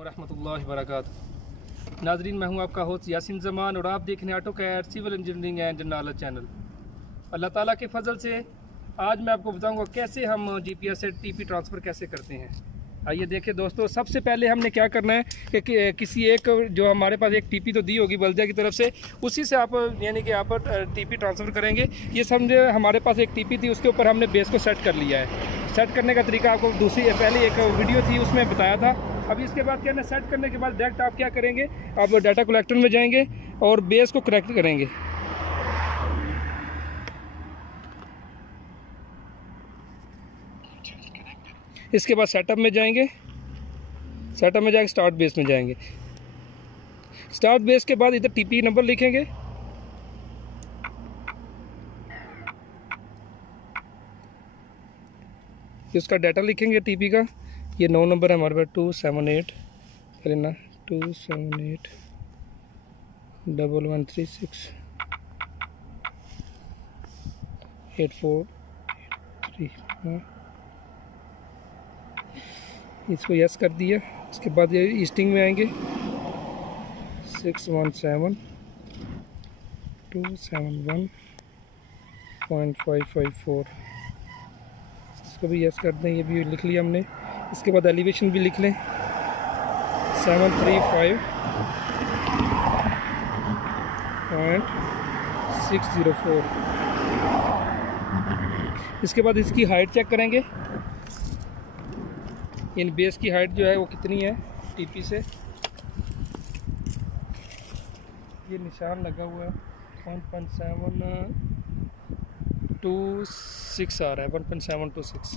रहमतुल्लाहि वबरकातुहू। नाजरीन, मैं हूं आपका होस्ट यासीन जमान और आप देख रहे हैं AutoCAD civil engineering and knowledge channel. Allah ताला के फजल से आज मैं आपको बताऊंगा कैसे हम जीपीएस से टीपी ट्रांसफ़र कैसे करते हैं। आइए देखिए दोस्तों, सबसे पहले हमने क्या करना है कि किसी एक जो हमारे पास एक टीपी तो दी होगी बल्दिया की तरफ से, उसी से आप यानी कि आप टीपी ट्रांसफ़र करेंगे। ये समझे हमारे पास एक टीपी थी, उसके ऊपर हमने बेस को सेट कर लिया है। सेट करने का तरीका आपको पहले एक वीडियो थी उसमें बताया था। अभी इसके बाद क्या है, सेट करने के बाद डायरेक्ट आप क्या करेंगे, आप डाटा कलेक्टर में जाएंगे और बेस को करेक्ट करेंगे। इसके बाद सेटअप में जाएंगे, सेटअप में जाके स्टार्ट बेस में जाएंगे। स्टार्ट बेस के बाद इधर टीपी नंबर लिखेंगे, उसका डाटा लिखेंगे टीपी का। ये 9 नंबर है हमारे पास 278 ना 278 1136 8483। इसको यस कर दिया। इसके बाद ये ईस्टिंग में आएंगे 617 271.554। इसको भी यस कर दें, ये भी लिख लिया हमने। इसके बाद एलिवेशन भी लिख लें 735.604। इसके बाद इसकी हाइट चेक करेंगे, इन बेस की हाइट जो है वो कितनी है टीपी से। ये निशान लगा हुआ है 1.726 आ रहा है, 1.726।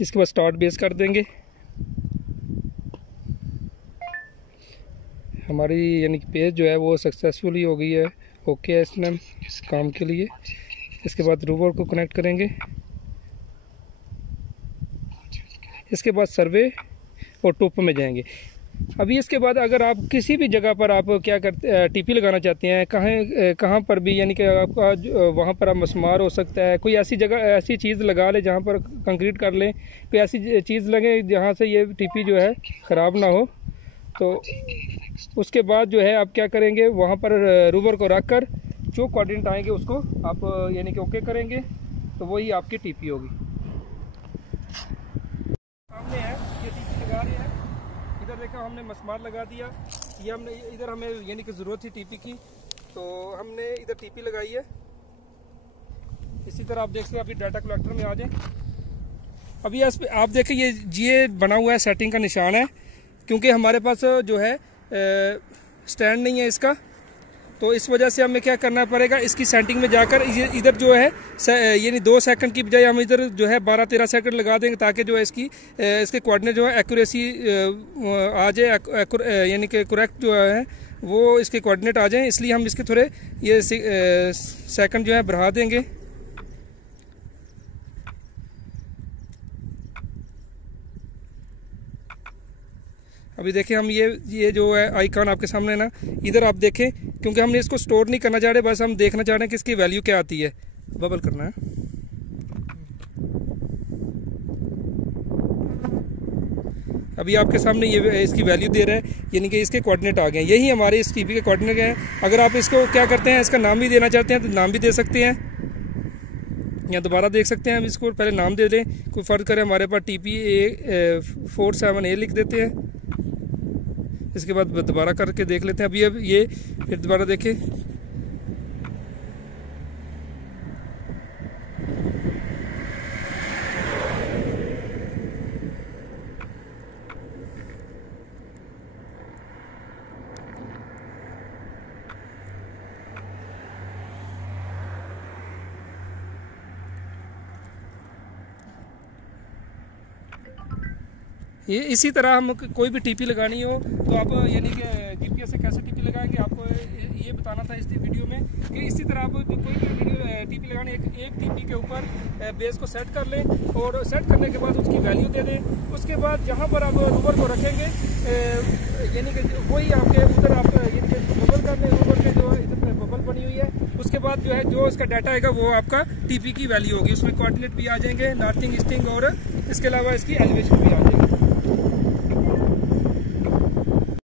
इसके बाद स्टार्ट बेस कर देंगे। हमारी यानी कि पेज जो है वो सक्सेसफुली हो गई है, ओके है इसमें काम के लिए। इसके बाद रूबर को कनेक्ट करेंगे। इसके बाद सर्वे और टॉप में जाएंगे। अभी इसके बाद अगर आप किसी भी जगह पर आप क्या करते टीपी लगाना चाहते हैं, कहाँ पर भी, यानी कि आपका वहाँ पर आप मस्मार हो सकता है, कोई ऐसी जगह ऐसी चीज़ लगा ले जहाँ पर कंक्रीट कर लें, कोई ऐसी चीज़ लगे जहाँ से ये टीपी जो है ख़राब ना हो। तो उसके बाद जो है आप क्या करेंगे, वहाँ पर रूबर को रख कर जो कोऑर्डिनेट आएंगे उसको आप यानी कि ओके करेंगे, तो वही आपकी टीपी होगी। सामने है ये टीपी लगा रही है, इधर देखा हमने मस्मार लगा दिया। ये हमने इधर हमें यानी कि ज़रूरत थी टीपी की, तो हमने इधर टीपी लगाई है। इसी तरह आप देख सकते हैं, अभी डाटा कलेक्टर में आ जाए। अभी आप देखें ये बना हुआ है, सेटिंग का निशान है, क्योंकि हमारे पास जो है स्टैंड नहीं है इसका, तो इस वजह से हमें क्या करना पड़ेगा, इसकी सेटिंग में जाकर इधर जो है यानी 2 सेकंड की बजाय हम इधर जो है 12-13 सेकंड लगा देंगे, ताकि जो है इसके कोऑर्डिनेट जो है एक्यूरेसी आ जाए, यानी कि करेक्ट जो है वो इसके कोऑर्डिनेट आ जाएं। इसलिए हम इसके थोड़े ये सेकंड जो है बढ़ा देंगे। अभी देखें हम ये जो है आइकॉन आपके सामने ना, इधर आप देखें, क्योंकि हमने इसको स्टोर नहीं करना चाह रहे, बस हम देखना चाह रहे हैं कि इसकी वैल्यू क्या आती है। बबल करना है। अभी आपके सामने ये इसकी वैल्यू दे रहा है, यानी कि इसके कोऑर्डिनेट आ गए हैं। यही हमारे इस टीपी के कोऑर्डिनेट हैं। अगर आप इसको क्या करते हैं, इसका नाम भी देना चाहते हैं तो नाम भी दे सकते हैं, या दोबारा देख सकते हैं। हम इसको पहले नाम दे दें, कोई फ़र्क करे, हमारे पास टीपी 47A लिख देते हैं। इसके बाद दोबारा करके देख लेते हैं। अब ये फिर दोबारा देखें, ये इसी तरह हम कोई भी टीपी लगानी हो तो आप यानी कि जीपीएस से कैसे टीपी लगाएंगे, आपको ये बताना था इस वीडियो में कि इसी तरह आप कोई भी टीपी लगाने एक टीपी के ऊपर बेस को सेट कर लें और सेट करने के बाद उसकी वैल्यू दे दें। उसके बाद जहाँ पर आप रूबर को रखेंगे यानी कि वही आपके उधर आप यानी कि बबल कर लें, रूबर के जो इधर बबल बनी हुई है, उसके बाद बाद जो है जो इसका डाटा आएगा वो आपका टीपी की वैल्यू होगी। उसमें कोऑर्डिनेट भी आ जाएंगे, नॉर्थिंग, ईस्टिंग और इसके अलावा इसकी एलिवेशन भी आ जाएगी।